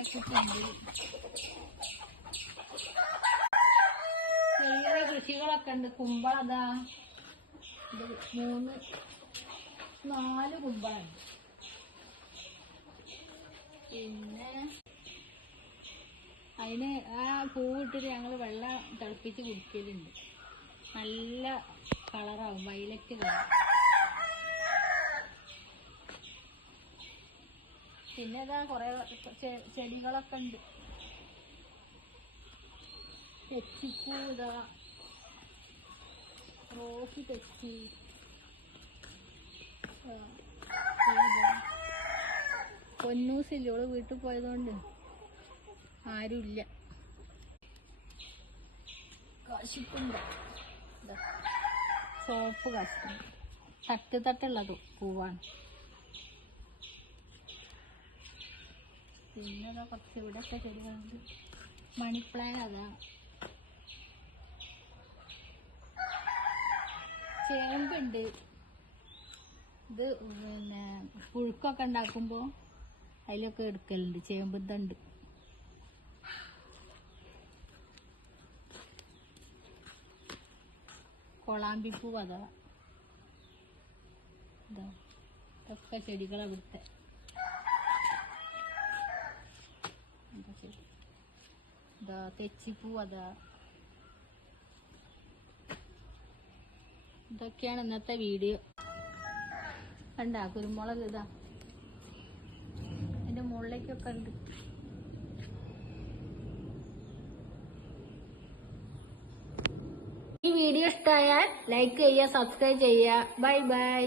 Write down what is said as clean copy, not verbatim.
വാഴക്കുട്ടുണ്ട്. ചെറിയ കൃഷികളൊക്കെ ഉണ്ട്. കുമ്പളതാ 4 കുമ്പളുണ്ട്. പിന്നെ അതിന് ആ പൂവിട്ടിട്ട് ഞങ്ങൾ വെള്ളം തിളപ്പിച്ച് കുടിക്കലുണ്ട്. നല്ല കളറാവും, വയലറ്റ് കളർ. പിന്നെ ഇതാ കുറേ ചെടികളൊക്കെ ഉണ്ട്. തെച്ചിപ്പൂ, ഇതാ റോസ് തെച്ചി, പൊന്നൂസില്ല, ഓള് വീട്ടിൽ പോയതുകൊണ്ട് ആരുമില്ല. കാശിപ്പുണ്ട്, ചോപ്പ് കാശിപ്പുണ്ട്, തട്ടുള്ളത് പൂവാണ്. പിന്നെ അതാ കുറച്ച് ഇവിടെയൊക്കെ ചെടികളുണ്ട്. മണിപ്ലാൻ, അതാ ചേമ്പുണ്ട്. ഇത് പിന്നെ പുഴുക്കൊക്കെ ഉണ്ടാക്കുമ്പോൾ അതിലൊക്കെ എടുക്കലുണ്ട് ചേമ്പുണ്ട്. കൊളാമ്പിപ്പൂ, അതാ ഇതൊക്കെ ചെടികളെ ഇവിടുത്തെ. ഇതാ തെച്ചിപ്പൂ, അതാ ഇതൊക്കെയാണ് ഇന്നത്തെ വീഡിയോ. കണ്ടാ കുരുമുളക്, ഇതാ അതിന്റെ മുകളിലേക്കൊക്കെ ഉണ്ട്. ഈ വീഡിയോ ഇഷ്ടമായാൽ ലൈക്ക് ചെയ്യുക, സബ്സ്ക്രൈബ് ചെയ്യുക. Bye bye.